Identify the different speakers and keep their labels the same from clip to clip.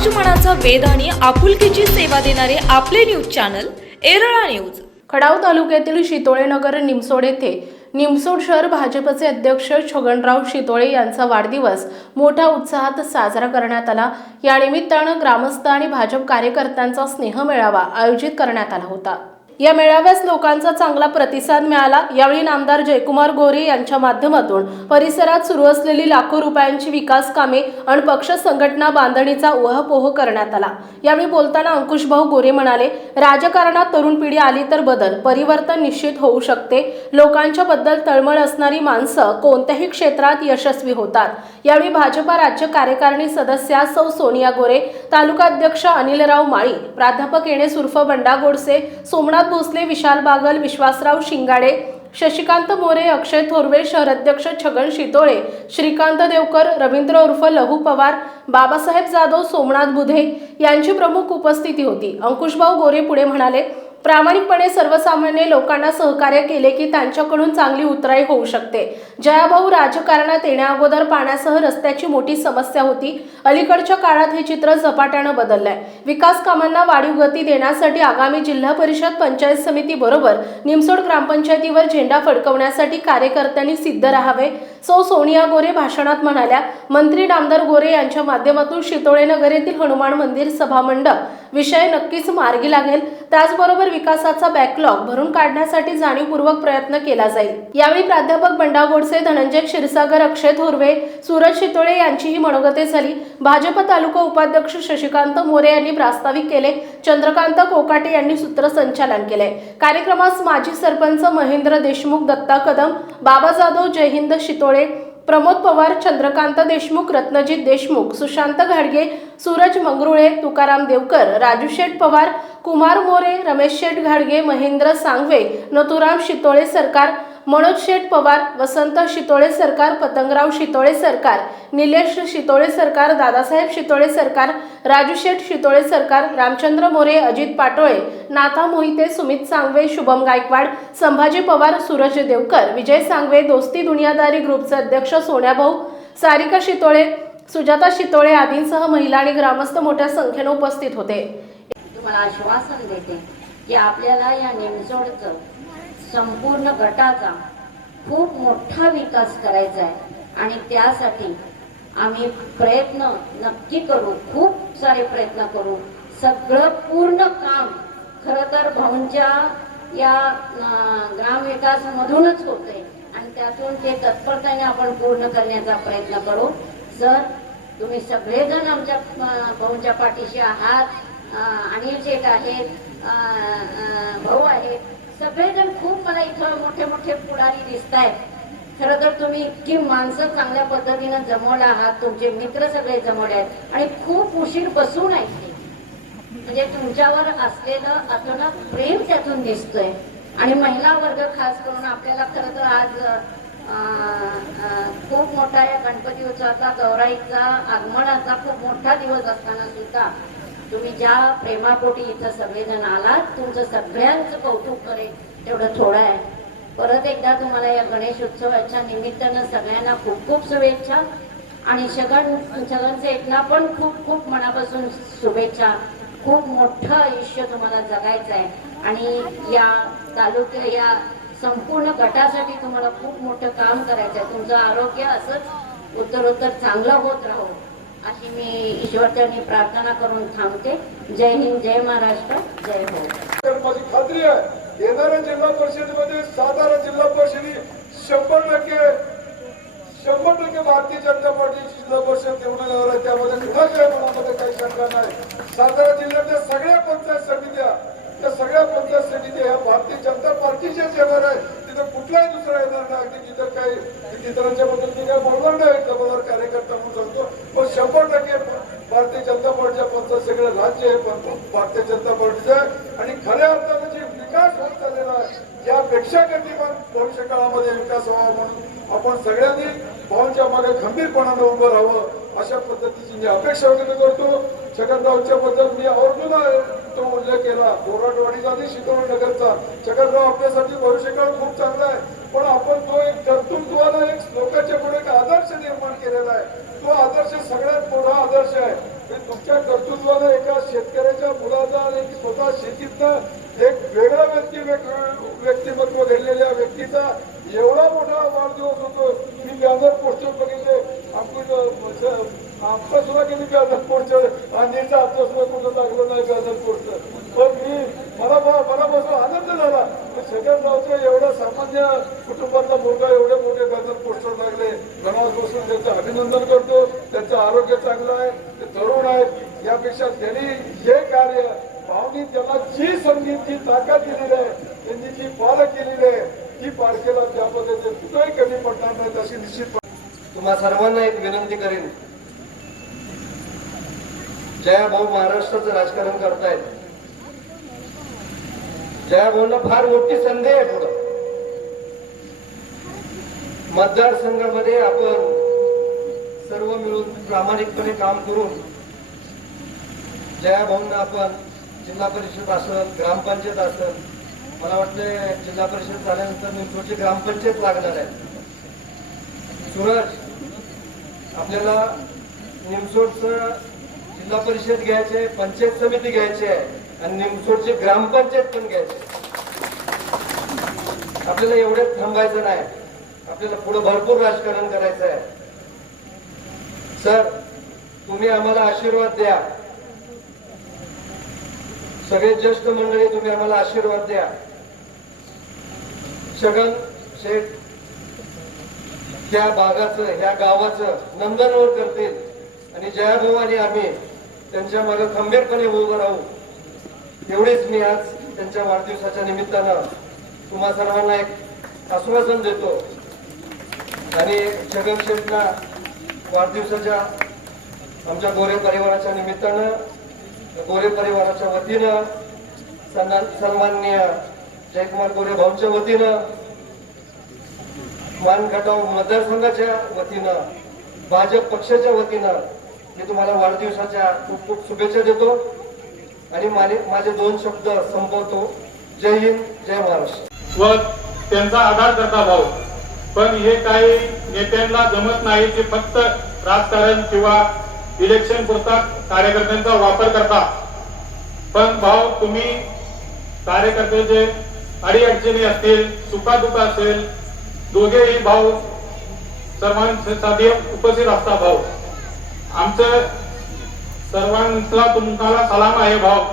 Speaker 1: समाजमनाचा वेद आणि आपुलकीची सेवा देणारे आपले news channel Erala news.
Speaker 2: Khadav तालुक्यातील शितोळेनगर निमसोड येथे निमसोड शहर भाजपचे अध्यक्ष छगनराव शितोळे यांचा वाढदिवस मोठ्या उत्साहात साजरा करण्यात आला. या निमित्तानं ग्रामस्थ आणि भाजप कार्यकर्त्यांचा स्नेह मेळावा आयोजित करण्यात आला होता. या मेळाव्यास लोकांचा चांगला प्रतिसाद मिळाला. यावेळी नामदार जयकुमार गोरे यांच्या माध्यमातून परिसरात सुरू असलेली लाखो रुपयांची विकास कामे आणि पक्ष संघटना बांधणीचा उहपोह करण्यात आला. यावेळी बोलताना अंकुशभाऊ गोरे म्हणाले राजकारणात तरुण पिढी आली तर बदल परिवर्तन निश्चित होऊ शकते. लोकांच्या बद्दल तळमळ असणारी माणसं कोणत्याही क्षेत्रात यशस्वी होतात. यावेळी भाजपा राज्य कार्यकारिणी सदस्या सौ सोनिया गोरे तालुकाध्यक्ष अनिलराव माळी प्राध्यापक येणे सुर्फ बंडा गोडसे सोमनाथ भोसले विशाल बागल विश्वासराव शिंगाडे शशिकांत मोरे अक्षय थोरवे शहराध्यक्ष छगन शितोळे श्रीकांत देवकर रवींद्र उर्फ लहू पवार बाबासाहेब जाधव सोमनाथ बुधे यांची प्रमुख उपस्थिती होती. अंकुशभाऊ गोरे पुढे म्हणाले प्रामाणिकपणे सर्वसामान्य लोकांना सहकार्य केले की त्यांच्याकडून चांगली उतराई होऊ शकते. जयाभाऊ राजकारणात येण्याअगोदर पाण्यासह रस्त्याची मोठी समस्या होती. अलीकडच्या काळात हे चित्र झपाट्यानं बदललंय. विकास कामांना वाढीव गती देण्यासाठी आगामी जिल्हा परिषद पंचायत समिती बरोबर निमसोड ग्रामपंचायतीवर झेंडा फडकवण्यासाठी कार्यकर्त्यांनी सिद्ध राहावे. सौ सोनिया गोरे भाषणात म्हणाल्या मंत्री नामदार गोरे यांच्या माध्यमातून शितोळे नगर येथील हनुमान मंदिर सभामंडप विषय नक्कीच मार्गी लागेल. त्याचबरोबर विकासाचा बॅकलॉग भरून काढण्यासाठी जाणीवपूर्वक प्रयत्न केला जाईल. यावेळी प्राध्यापक बंडा गोडसे धनंजय क्षीरसागर अक्षय थोरवे सूरज शितोळे यांचीही मनोगते झाली. भाजप तालुका उपाध्यक्ष शशिकांत मोरे यांनी प्रास्ताविक केले. चंद्रकांत कोकाटे यांनी सूत्रसंचालन केले. कार्यक्रमास माजी सरपंच महेंद्र देशमुख दत्ता कदम बाबा जाधव जयहिंद शितोळे प्रमोद पवार चंद्रकांत देशमुख रत्नजित देशमुख सुशांत घाडगे सूरज मंगरुळे तुकाराम देवकर राजू शेठ पवार कुमार मोरे रमेश शेठ घाडगे महेंद्र सांगवे नथुराम शितोळे सरकार मनोज शेठ पवार वसंत शितोळे सरकार पतंगराव शितोळे सरकार निलेश शितोळे सरकार दादासाहेब शितोळे सरकार राजू शेठ शितोळे सरकार रामचंद्र मोरे अजित पाटोळे नाथा मोहिते सुमित सांगवे शुभम गायकवाड संभाजी पवार सूरज देवकर विजय सांगवे दोस्ती दुनियादारी ग्रुपचे अध्यक्ष सोन्याभाऊ सारिका शितोळे सुजाता शितोळे आदींसह महिला आणि ग्रामस्थ मोठ्या संख्येने उपस्थित होते.
Speaker 3: तुम्हाला आश्वासन देते की आपल्याला या निमसोडचं संपूर्ण गटाचा खूप मोठा विकास करायचा आहे. आणि त्यासाठी आम्ही प्रयत्न नक्की करू खूप सारे प्रयत्न करू. सगळं पूर्ण काम खर तर भाऊंच्या या ग्रामविकास मधूनच होते आणि त्यातून ते तत्परतेने आपण पूर्ण करण्याचा प्रयत्न करू. सर तुम्ही सगळेजण आमच्या भाऊंच्या पाठीशी आहात. अनिल शेठ आहेत भाऊ आहेत. सगळेजण खूप मला इथं मोठे मोठे पुढारी दिसत आहेत खरं तर तुम्ही इतकी माणसं चांगल्या पद्धतीनं जमवला आहात तुमचे मित्र सगळे जमवले आहेत आणि खूप उशीर बसून आहेत म्हणजे तुमच्यावर असलेलं अतोना प्रेम त्यातून दिसतोय. आणि महिला वर्ग खास करून आपल्याला खरं तर आज खूप मोठा या गणपती उत्सवाचा गौराईचा आगमनाचा खूप मोठा दिवस असताना सुद्धा तुम्ही ज्या प्रेमापोटी इथं सगळेजण आलात तुमचं सगळ्यांचं कौतुक करेल तेवढं थोडं आहे. परत एकदा तुम्हाला या गणेश उत्सवाच्या निमित्तानं सगळ्यांना खूप खूप शुभेच्छा. आणि शगन शगन सेठला पण खूप खूप मनापासून शुभेच्छा. खूप मोठं आयुष्य तुम्हाला जगायचं आहे. आणि या तालुक्या या संपूर्ण गटासाठी तुम्हाला खूप मोठं काम करायचं आहे. तुमचं आरोग्य असंच उत्तरोत्तर चांगलं होत राहो. अशी मी ईश्वरचरणी प्रार्थना करून थांबते. जय हिंद जय महाराष्ट्र जय हो.
Speaker 4: माझी खात्री आहे येणाऱ्या जिल्हा परिषदेमध्ये सातारा जिल्हा परिषद शंभर टक्के शंभर टक्के भारतीय जनता पार्टीची जिल्हा परिषद निवडून येणार आहे. त्यामध्ये कुणाच्या मनामध्ये काही शंका नाही. सातारा जिल्ह्यातल्या सगळ्या पंचायत समित्या त्या सगळ्या पंचायत समित्या ह्या भारतीय जनता पार्टीच्याच येणार आहेत. कुठलाही दुसरा येणार नाही. अगदी तिथं काही इतरांच्या बद्दल मी काय बोलणार नाही. जबाबदार कार्यकर्ता म्हणून सांगतो. पण शंभर टक्के भारतीय जनता पार्टीच्या पंचायत सगळं राज्य आहे. पण भारतीय जनता पार्टीचं आहे. आणि खऱ्या अर्थानं जे विकास होत चाललेला आहे यापेक्षा गतिमान भविष्य काळामध्ये विकास व्हावा म्हणून आपण सगळ्यांनी भावांच्या मागे खंबीरपणाने उभं राहावं अशा पद्धतीची मी अपेक्षा वगैरे करतो. छगनरावच्या बद्दल मी आवर्जून तो उल्लेख केला. बोराटवाडीचा आणि शिकवण नगरचा छगनराव आपल्यासाठी भविष्यकाळ खूप चांगला आहे. पण आपण तो एक कर्तृत्वाला एक लोकांच्या पुढे एक आदर्श निर्माण केलेला आहे. तो आदर्श सगळ्यात मोठा आदर्श आहे. तुमच्या कर्तृत्वाला एका शेतकऱ्याच्या मुलाचा आणि स्वतः शेतीतनं एक वेगळं व्यक्ती व्यक्तिमत्व घडलेल्या व्यक्तीचा एवढा मोठा वाढदिवस होतो मी बॅनर पोस्टर बघितले आपण आमचा सुद्धा केली बॅनर पोस्टर आणि आमचा सुद्धा कुठं लागलं नाही बॅनर पोस्टर. पण मी मला मनापासून मला आनंद झाला. सगळ्या छगनरावच्या एवढा सामान्य कुटुंबातला मुलगा एवढे मोठे बॅनर पोस्टर लागले. घरावर बसून त्यांचं अभिनंदन करतो. त्यांचं आरोग्य चांगलं आहे. ते तरुण आहेत. यापेक्षा त्यांनी हे कार्य भावनी त्यांना जी संधी ताकद दिलेली आहे त्यांनी जी पार केलेली आहे ती पारखेला त्या पद्धतीने कुठंही कमी पडणार नाही अशी निश्चित
Speaker 5: तुम्हा सर्वांना एक विनंती करेन. जया भाऊ महाराष्ट्राचं राजकारण करतायत. जया भाऊंना फार मोठी संधी आहे पुढं. मतदारसंघामध्ये आपण सर्व मिळून प्रामाणिकपणे काम करून जया भाऊंना आपण जिल्हा परिषद असेल ग्रामपंचायत असेल मला वाटतं जिल्हा परिषद झाल्यानंतर निमसोडची ग्रामपंचायत लागणार आहे. सूरज आपल्याला निमसोडचं जिल्हा परिषद घ्यायचे पंचायत समिती घ्यायची आहे आणि निमसोडची ग्रामपंचायत पण घ्यायची आपल्याला एवढंच थांबायचं नाही. आपल्याला पुढे भरपूर राजकारण करायचं आहे. सर तुम्ही आम्हाला आशीर्वाद द्या. सगळे ज्येष्ठ मंडळी तुम्ही आम्हाला आशीर्वाद द्या. छगन शेठ त्या भागाचं ह्या गावाचं नंदनवर करतील. आणि जयाभाऊ आणि आम्ही त्यांच्या मागे खंबीरपणे उभं राहू. एवढेच मी आज त्यांच्या वाढदिवसाच्या निमित्तानं तुम्हा सर्वांना एक आश्वासन देतो. आणि छगन शेठला वाढदिवसाच्या आमच्या गोरे परिवाराच्या निमित्तानं गोरे परिवाराच्या वतीनं सन्माननीय जयकुमार गोरे भाऊंच्या वतीनं मानखटाव मतदारसंघाच्या वतीनं भाजप पक्षाच्या वतीनं मी तुम्हाला वाढदिवसाच्या खूप खूप शुभेच्छा देतो आणि माझे दोन शब्द संपवतो. जय हिंद जय महाराष्ट्र.
Speaker 6: व त्यांचा आधार करता भाऊ. पण हे काही नेत्यांना जमत नाही ते फक्त राजकारण किंवा इलेक्शन पुरता कार्यकर्त्यांचा वापर करता. पण भाऊ तुम्ही कार्यकर्त्याचे अडीअडचणी असतील सुखादुख असेल दोघेही भाऊ सर्वांसाठी उपस्थित असता भाऊ. आमचं सर्वांचा तुम्हाला सलाम आहे भाऊ.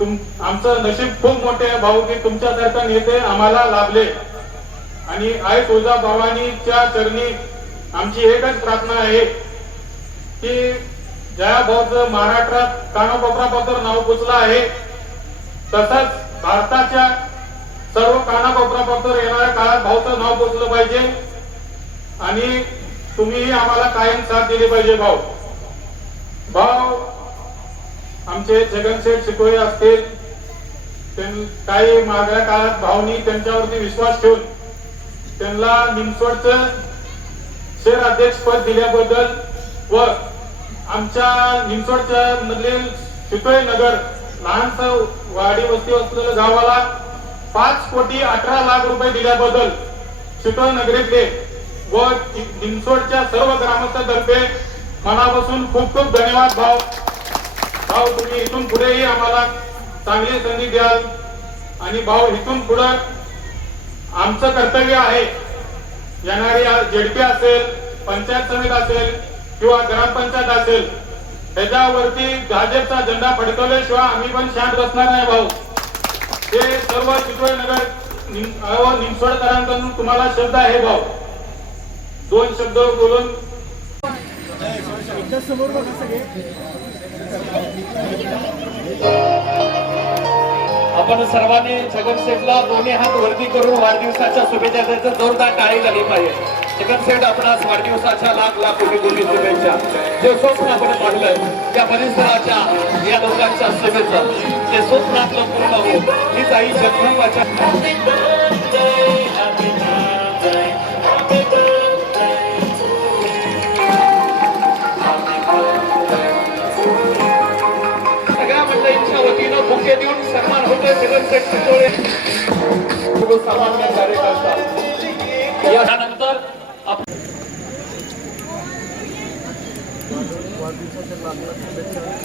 Speaker 6: तुम आमचं नशीब खूप मोठे आहे भाऊ की तुमच्यासारखा नेते आम्हाला लाभले. आणि आई तुळजा भावानीच्या चरणी आमची एकच प्रार्थना आहे. की ज्या भाऊचं महाराष्ट्रात कानाकोपरापासून नाव पोचलं आहे तसंच भारताच्या सर्व कानाकोपरापासून येणाऱ्या काळात भाऊचं नाव पोचलं पाहिजे आणि तुम्हीही आम्हाला कायम साथ दिली पाहिजे भाऊ. भाऊ आमचे जगनशेठ शिकोळे असतील त्यां- काही मागल्या काळात भावनी त्यांच्यावरती विश्वास ठेवून त्यांना निमसोडचं शहर अध्यक्षपद दिल्याबद्दल व आमच्या निमसोडच्या मधील शितोय नगर लहानस वाडी वस्ती असलेल्या गावाला पाच कोटी अठरा लाख रुपये दिल्याबद्दल शितोय नगरीतले व निमसोडच्या सर्व ग्रामस्थांतर्फे मनापासून खूप खूप धन्यवाद भाऊ. भाऊ तुम्ही इथून पुढेही आम्हाला चांगली संधी द्याल. आणि भाऊ इथून पुढे आमचं कर्तव्य आहे. येणारी जेडपी असेल पंचायत समिती असेल किंवा ग्रामपंचायत असेल त्याच्यावरती भाजपचा झेंडा फडकवल्याशिवाय आम्ही पण शांत बसणार नाही भाऊ. ते सर्व चितोळे नगर निमसोडकरांकडून तुम्हाला शब्द आहे भाऊ. दोन शब्द बोलून.
Speaker 7: आपण सर्वांनी छगन सेठला दोन्ही हात वरती करून वाढदिवसाच्या शुभेच्छा द्यायचं जोरदार टाळी झाली पाहिजे. छगन सेठ आपणास वाढदिवसाच्या लाख लाख कोटी कोटी शुभेच्छा. जे स्वप्न आपण पाहिलंय त्या परिसराच्या या लोकांच्या शुभेच्छा. ते स्वप्न आपलं पूर्ण हो हीच आई जगदंबाच्या सगळ्या देऊन सन्मान होतोय छगन सेठ शितोळे कार्यकर्ता. यानंतर আপনাদের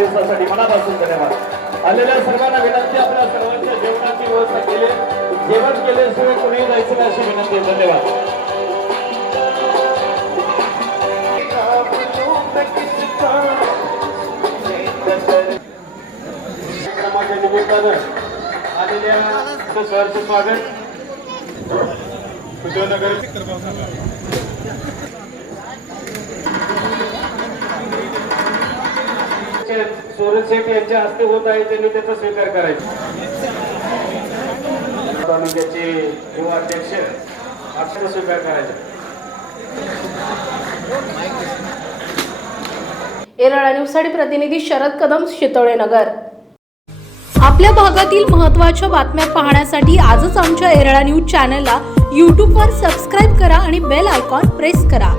Speaker 7: दिवसासाठी मनापासून धन्यवाद. आलेल्या सर्वांना विनंती आपल्या सर्वांच्या जेवणाची व्यवस्था केली. जेवण केल्याशिवाय कोणीही जायचं नाही अशी विनंती. धन्यवाद.
Speaker 6: आलेल्या निमित्तानं आलेल्या सहर्ष स्वागत अध्यक्ष
Speaker 7: सूरज शेठ यांच्या हस्ते होत आहे त्यांनी त्याचा स्वीकार करायचा. तालुक्याचे युवा अध्यक्ष अक्षर स्वीकार करायचा.
Speaker 8: एरळा न्यूजसाठी प्रतिनिधी शरद कदम शितोळे नगर.
Speaker 2: आपल्या भागातील महत्त्वाच्या बातम्या पाहण्यासाठी आजच आमच्या एरळा न्यूज चॅनलला यूट्यूबवर सबस्क्राईब करा आणि बेल आयकॉन प्रेस करा.